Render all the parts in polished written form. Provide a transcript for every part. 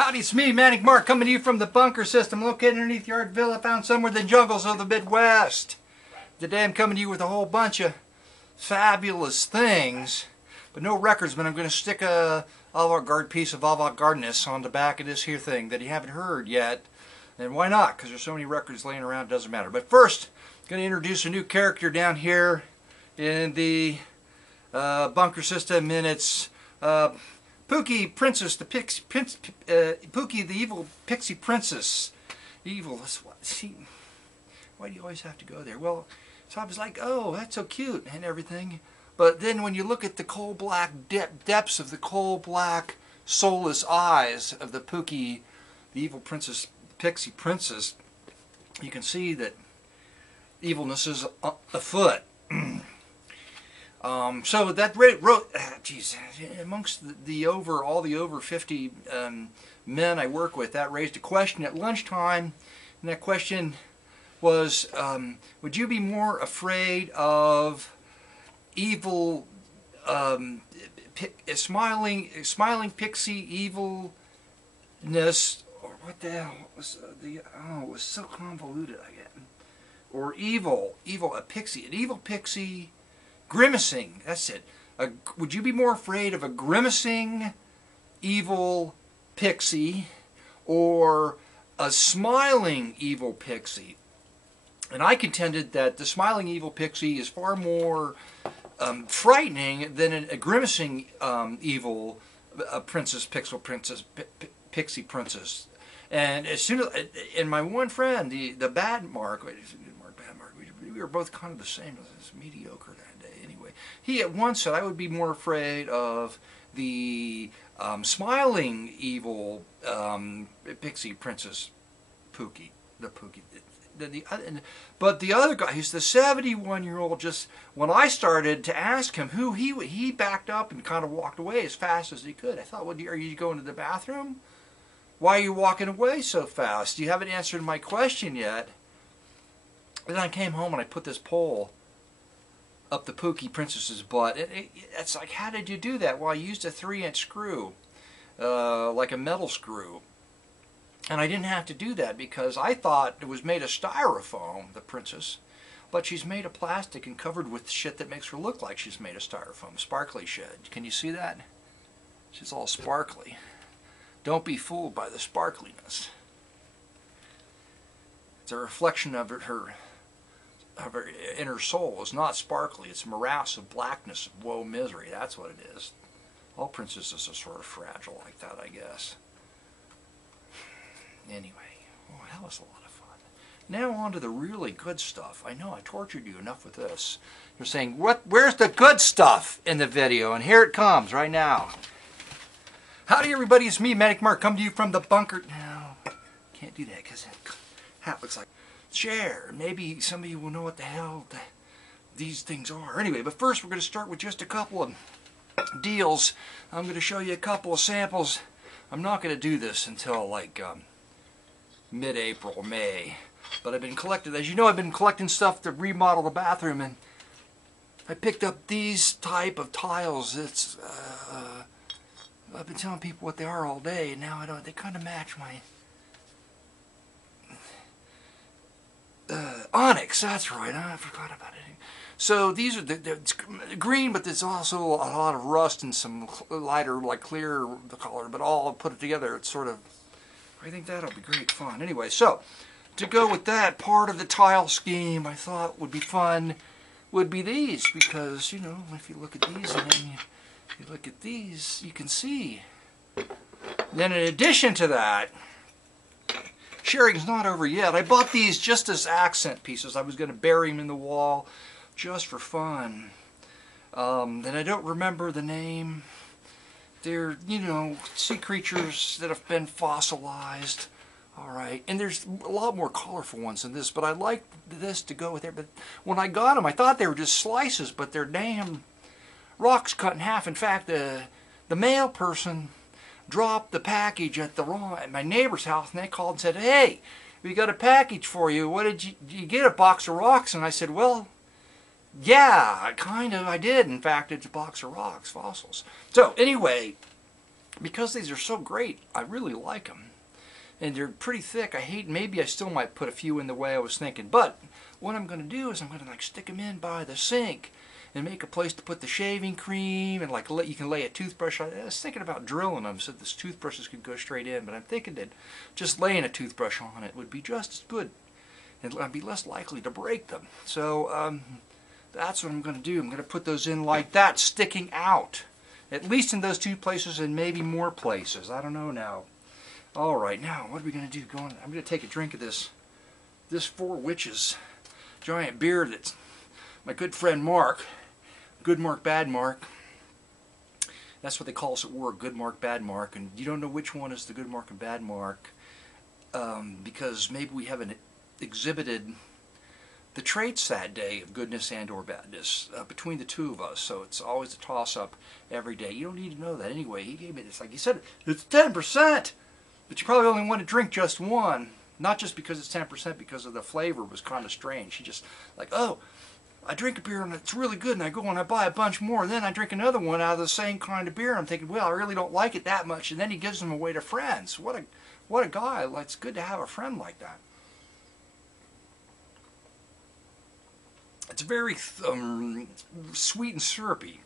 Howdy, it's me, Manic Mark, coming to you from the bunker system located underneath Yard Villa, found somewhere in the jungles of the Midwest. Today I'm coming to you with a whole bunch of fabulous things, but no records, but I'm going to stick a avant-garde piece of avant-gardeness on the back of this here thing that you haven't heard yet. And why not? Because there's so many records laying around, it doesn't matter. But first, I'm going to introduce a new character down here in the bunker system, and it's Pookie Princess, the Pixie Pookie, the evil Pixie Princess. Evil. That's what. See, why do you always have to go there? Well, so I was like, oh, that's so cute and everything. But then when you look at the coal black depths of the coal black soulless eyes of the Pookie, the evil princess, Pixie Princess, you can see that evilness is afoot. So that wrote, geez, amongst all the over 50 men I work with, that raised a question at lunchtime, and that question was, would you be more afraid of evil, smiling pixie evilness, or what the hell was it was so convoluted, I get, or evil, a pixie, an evil pixie. Grimacing, that's it. Would you be more afraid of a grimacing, evil pixie or a smiling evil pixie? And I contended that the smiling evil pixie is far more frightening than a grimacing evil pixie princess. And as soon as, and my one friend, the bad Mark, we were both kind of the same, as mediocre that day. Anyway, he at once said I would be more afraid of the smiling evil pixie princess Pookie, but the other guy, he's the 71-year-old. Just when I started to ask him who he backed up and kind of walked away as fast as he could. I thought, well, are you going to the bathroom? Why are you walking away so fast? You haven't answered my question yet. Then I came home and I put this pole up the Pookie Princess's butt. It's like, how did you do that? Well, I used a 3-inch screw, like a metal screw. And I didn't have to do that because I thought it was made of styrofoam, the princess. But she's made of plastic and covered with shit that makes her look like she's made of styrofoam. Sparkly shit. Can you see that? She's all sparkly. Don't be fooled by the sparkliness. It's a reflection of her inner soul. Is not sparkly. It's a morass of blackness, of woe, misery. That's what it is. All princesses are sort of fragile like that, I guess. Anyway, oh, that was a lot of fun. Now on to the really good stuff. I know I tortured you enough with this. You're saying, where's the good stuff in the video? And here it comes right now. Howdy everybody, it's me, Manic Mark, coming to you from the bunker. No, can't do that because that hat looks like a chair. Maybe some of you will know what the hell these things are. Anyway, but first we're going to start with just a couple of deals. I'm going to show you a couple of samples. I'm not going to do this until like mid-April, May. But I've been collecting, as you know, I've been collecting stuff to remodel the bathroom, and I picked up these type of tiles. It's I've been telling people what they are all day, and now I don't. They kind of match my onyx. That's right. I forgot about it. So these are it's green, but there's also a lot of rust and some lighter, like clear color. But all put it together, it's sort of. I think that'll be great fun. Anyway, so to go with that part of the tile scheme, I thought would be fun would be these, because you know if you look at these and then you look at these, you can see. Then in addition to that, sharing's not over yet. I bought these just as accent pieces. I was going to bury them in the wall just for fun. Then I don't remember the name. They're, you know, sea creatures that have been fossilized. Alright, and there's a lot more colorful ones than this, but I like this to go with it. But when I got them, I thought they were just slices, but they're damn rocks cut in half. In fact, the mail person dropped the package at my neighbor's house, and they called and said, "Hey, we got a package for you. What did you get? A box of rocks?" And I said, "Well, yeah, I did. In fact, it's a box of rocks, fossils." So anyway, because these are so great, I really like them. And they're pretty thick. Maybe I still might put a few in the way I was thinking. But what I'm going to do is I'm going to like stick them in by the sink and make a place to put the shaving cream, and like you can lay a toothbrush on. I was thinking about drilling them so this toothbrushes could go straight in, but I'm thinking that just laying a toothbrush on it would be just as good, and I'd be less likely to break them. So that's what I'm going to do. I'm going to put those in like that, sticking out, at least in those two places and maybe more places. I don't know now. All right, now what are we going to do? I'm going to take a drink of this Four Witches giant beer that's my good friend Mark. Good Mark, Bad Mark. That's what they call us at work, Good Mark, Bad Mark. And you don't know which one is the Good Mark and Bad Mark because maybe we haven't exhibited the traits that day of goodness and or badness between the two of us. So it's always a toss-up every day. You don't need to know that anyway. He gave me this, like he said, it's 10%, but you probably only want to drink just one. Not just because it's 10%, because of the flavor was kind of strange. He just like, oh, I drink a beer and it's really good, and I go and I buy a bunch more, and then I drink another one out of the same kind of beer. I'm thinking, well, I really don't like it that much, and then he gives them away to friends. What a guy! It's good to have a friend like that. It's very sweet and syrupy.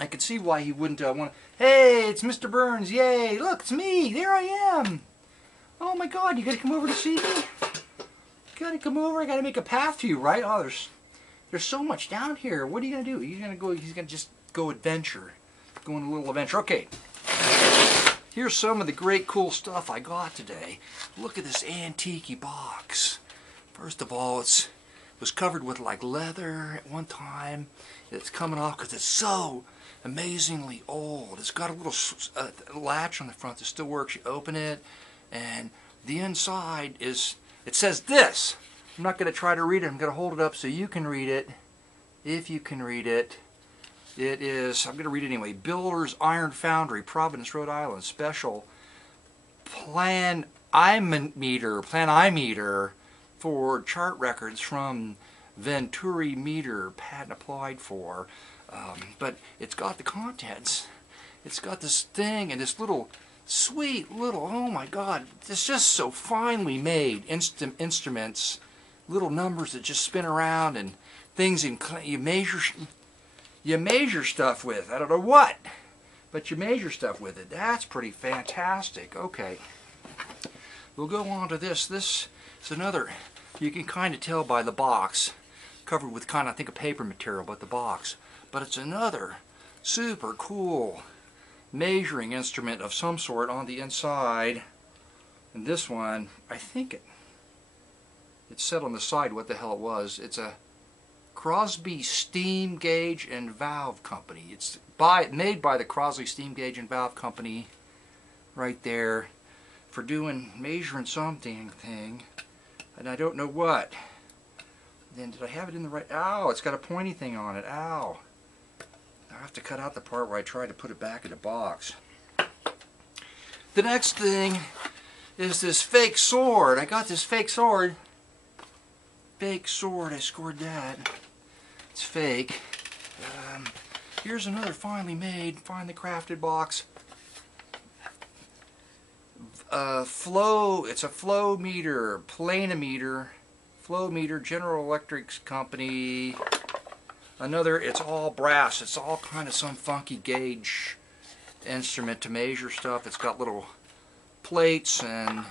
I could see why he wouldn't want. Hey, it's Mr. Burns! Yay! Look, it's me! There I am! Oh my God! You gotta come over to see me. You gotta come over. I gotta make a path to you, right? Oh, there's so much down here. What are you going to do? He's going to just go adventure. Go on a little adventure. Okay. Here's some of the great cool stuff I got today. Look at this antique box. First of all, it was covered with like leather at one time. It's coming off because it's so amazingly old. It's got a little latch on the front that still works. You open it, and the inside is, it says this. I'm not going to try to read it. I'm going to hold it up so you can read it. If you can read it. It is, I'm going to read it anyway. Builder's Iron Foundry, Providence, Rhode Island. Special planimeter for chart records from Venturi Meter. Patent applied for. But it's got the contents. It's got this thing and this little sweet little, oh my God. It's just so finely made instruments. Little numbers that just spin around and things you measure stuff with. I don't know what, but you measure stuff with it. That's pretty fantastic. Okay, we'll go on to this. This is another. You can kind of tell by the box, covered with kind of, I think, a paper material, but the box. But it's another super cool measuring instrument of some sort on the inside. And this one, I think it said on the side what the hell it was. It's a Crosby Steam Gauge and Valve Company. It's made by the Crosby Steam Gauge and Valve Company right there for measuring something thing, and I don't know what. Then did I have it in the right? Ow, it's got a pointy thing on it. Ow. I have to cut out the part where I tried to put it back in the box. The next thing is this fake sword. I got this fake sword. Fake sword, I scored that. It's fake. Here's another finely made, finely crafted box. It's a flow meter, planimeter, flow meter, General Electric Company. Another, it's all brass. It's all kind of some funky gauge instrument to measure stuff. It's got little plates and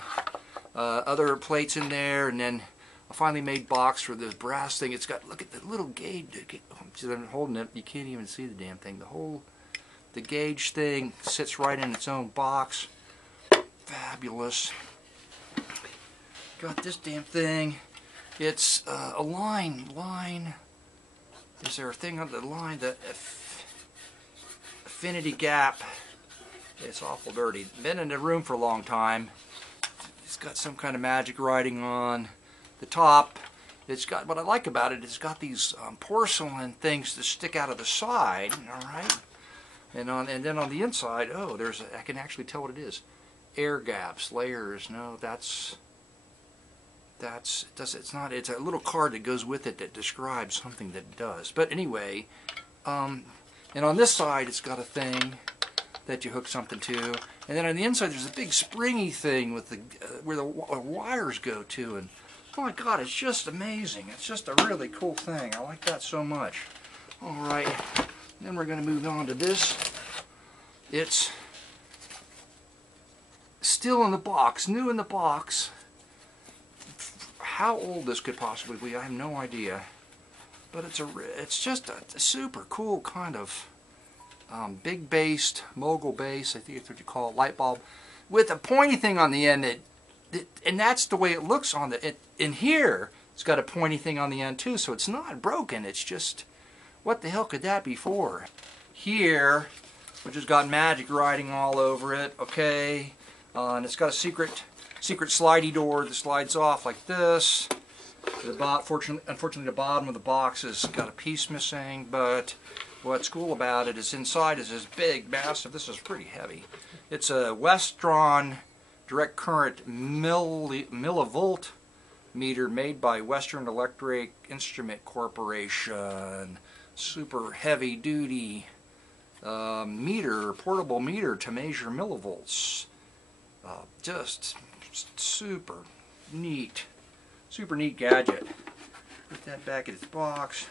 other plates in there, and then a finely made box for this brass thing. It's got, look at the little gauge. I'm holding it. You can't even see the damn thing. The gauge thing sits right in its own box. Fabulous. Got this damn thing. It's a line. Is there a thing on the line? The affinity gap. It's awful dirty. Been in the room for a long time. It's got some kind of magic writing on the top. It's got, what I like about it, it's got these porcelain things that stick out of the side, all right? And then on the inside, oh, I can actually tell what it is. Air gaps, layers. No, it's not. It's a little card that goes with it that describes something that it does. But anyway, and on this side, it's got a thing that you hook something to. And then on the inside there's a big springy thing with the where the wires go to. And oh my God, it's just amazing. It's just a really cool thing. I like that so much. All right, then we're going to move on to this. It's still in the box, new in the box. How old this could possibly be, I have no idea. But it's just a super cool kind of big based, mogul base, I think that's what you call it, light bulb, with a pointy thing on the end and that's the way it looks on in here. It's got a pointy thing on the end too, so it's not broken. It's just, what the hell could that be for? Here, which has got magic writing all over it, okay, and it's got a secret slidey door that slides off like this. Unfortunately, the bottom of the box has got a piece missing, but what's cool about it is inside is this big, massive, this is pretty heavy. It's a Westron direct current millivolt meter made by Western Electric Instrument Corporation. Super heavy duty meter, portable meter to measure millivolts. Just super neat gadget. Put that back in its box.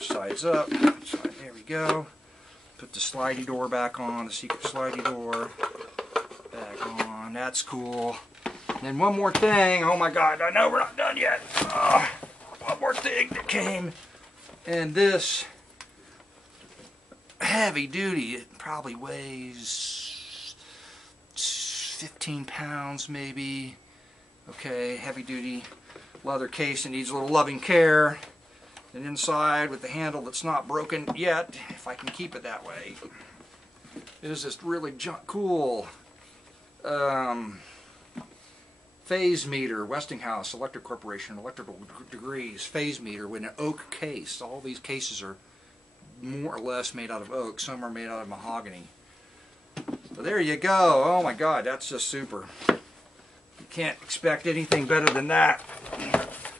Sides up. There we go. Put the slidey door back on, the secret slidey door back on. That's cool. And then one more thing. Oh my God, I know we're not done yet. One more thing that came. And this heavy duty, it probably weighs 15 pounds maybe. Okay, heavy duty leather case. It needs a little loving care. And inside with the handle that's not broken yet, if I can keep it that way, is this really cool phase meter, Westinghouse Electric Corporation, electrical degrees, phase meter with an oak case. All these cases are more or less made out of oak. Some are made out of mahogany. So there you go. Oh my God, that's just super. You can't expect anything better than that.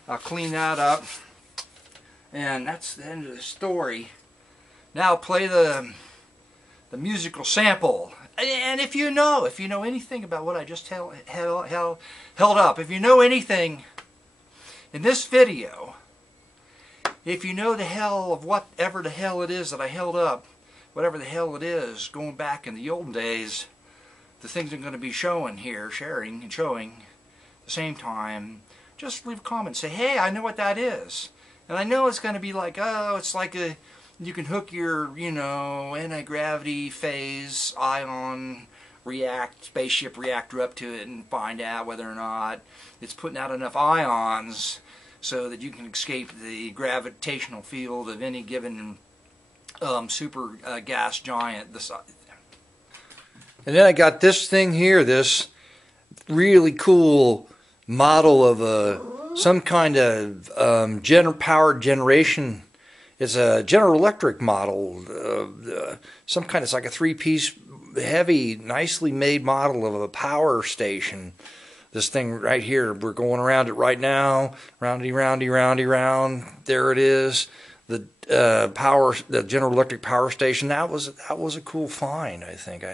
I'll clean that up. And that's the end of the story. Now play the musical sample. And if you know anything about what I just held up, if you know anything in this video, if you know the hell of whatever the hell it is that I held up, whatever the hell it is, going back in the olden days, the things I'm going to be showing here, sharing and showing at the same time, just leave a comment. Say, hey, I know what that is. And I know it's going to be like, oh, it's like you can hook your, anti-gravity phase ion spaceship reactor up to it and find out whether or not it's putting out enough ions so that you can escape the gravitational field of any given super gas giant. And then I got this thing here, this really cool model of some kind of power generation. It's a General Electric model, some kind of, it's like a three-piece, heavy, nicely made model of a power station. This thing right here, we're going around it right now, roundy, roundy, roundy, round. There it is, the General Electric power station. That was a cool find, I think.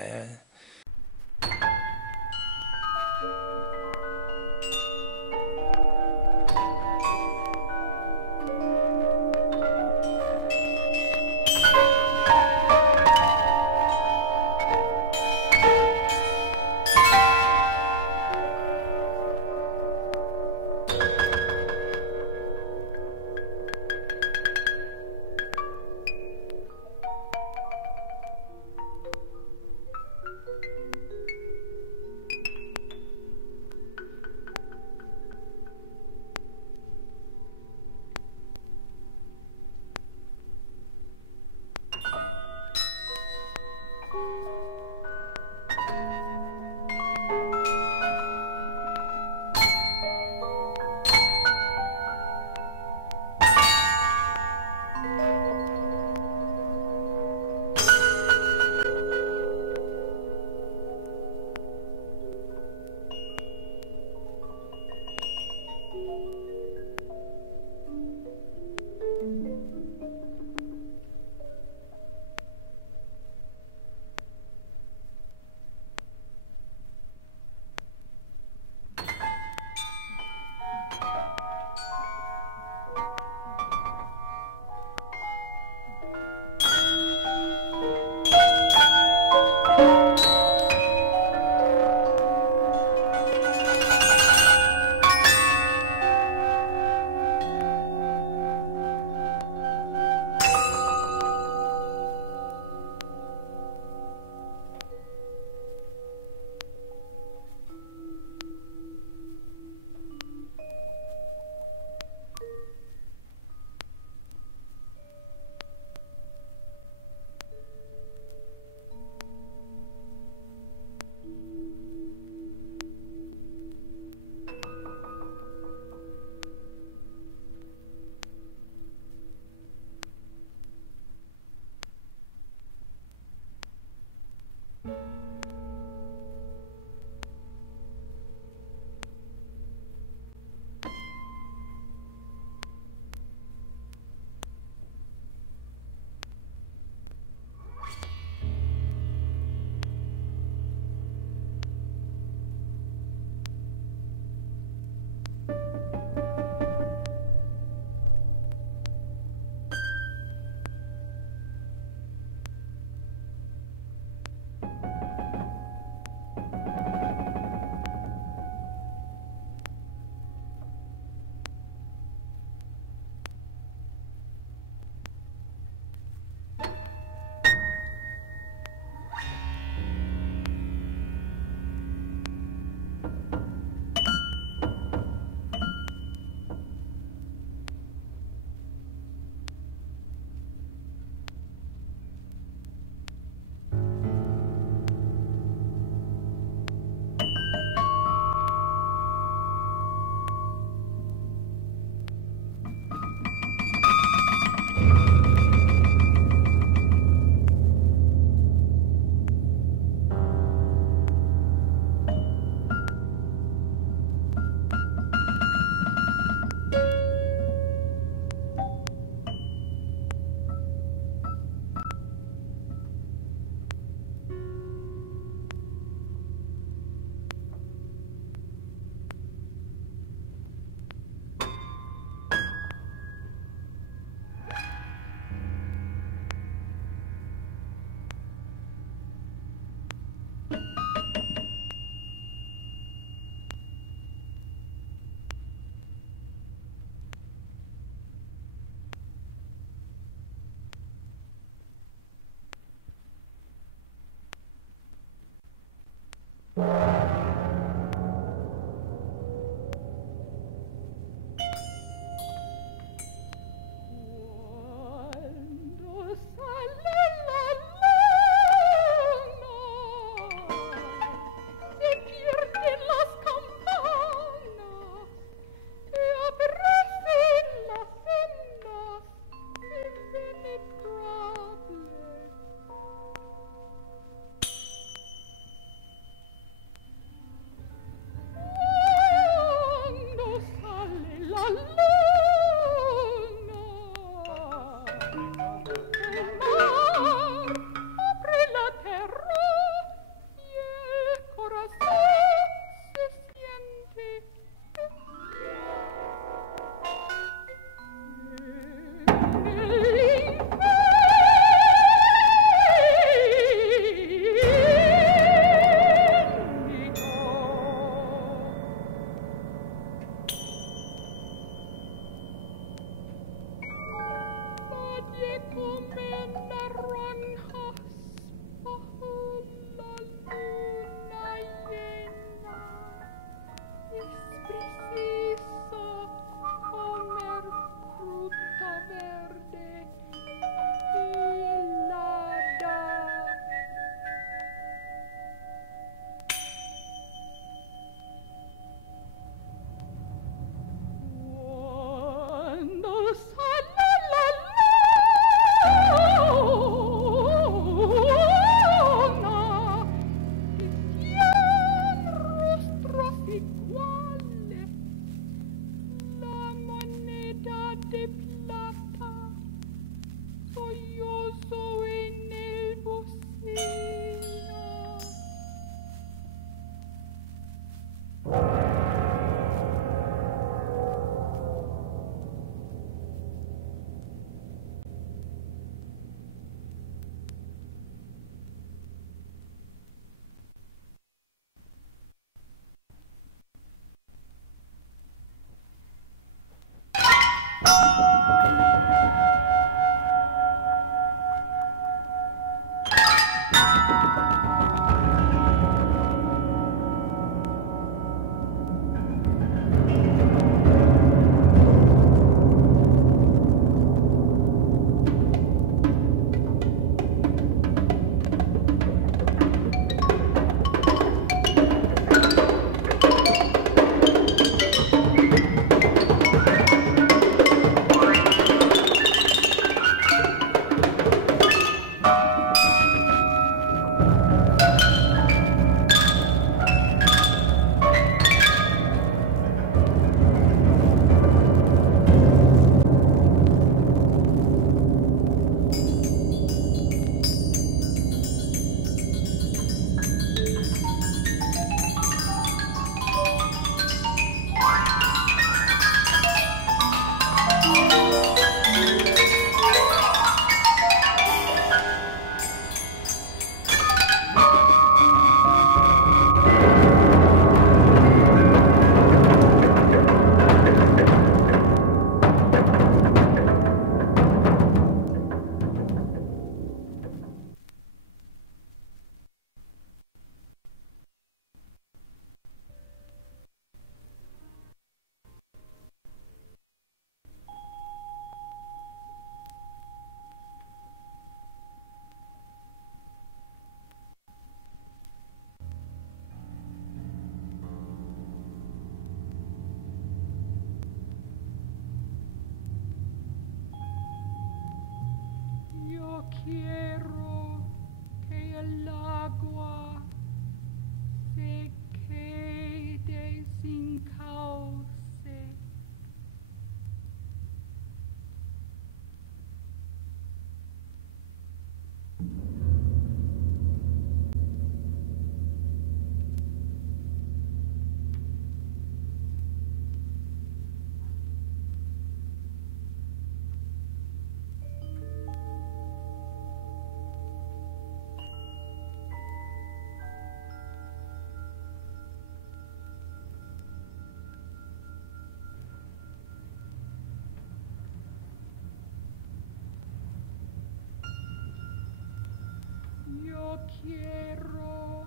quiero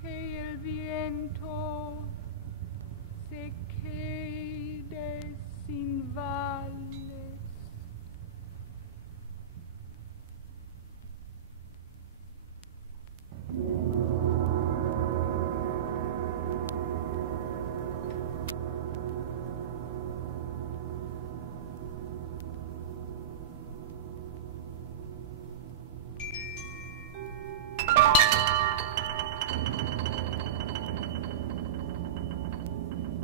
que el viento se quede sin vales.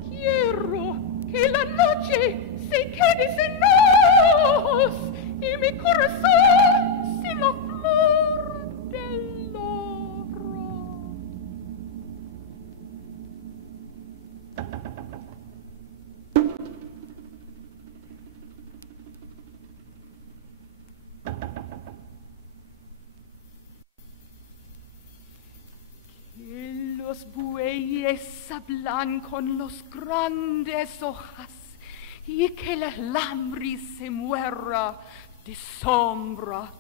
Quiero que la noche se quede sin nos y mi corazón sin la flor del oro. Que los bueyes hablan con los grandes hojas y que la lambris se muera de sombra,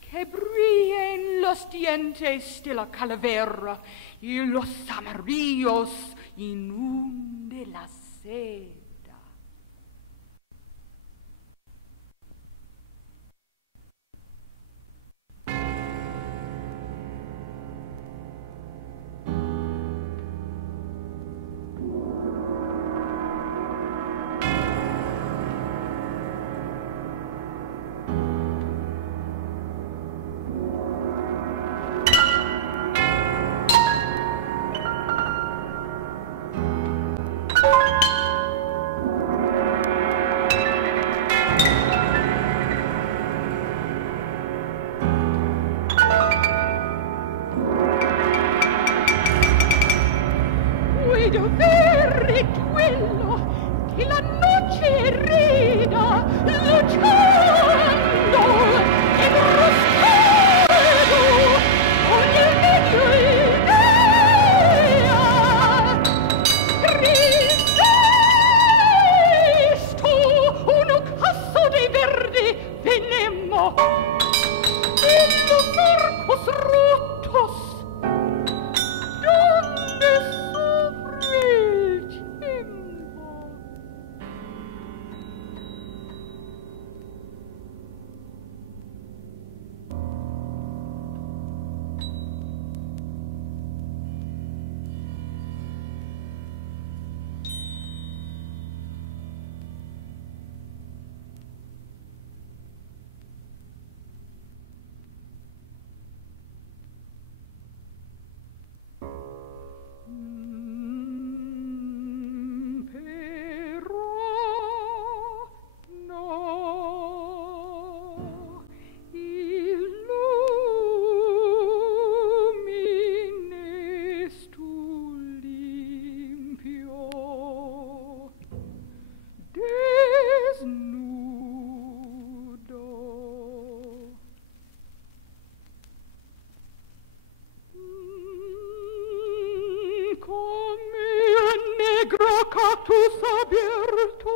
que brillen los dientes de la calavera y los amarillos inunde la seda. Puedo ver el duelo que la noche herida luchando enroscado con el mediodía. Cristo, un ocaso de verde veneno en los arcos rotos. ¿Dónde sufre el tiempo? Pero no illumines tu limpio desnudo. Come un negro cactus abierto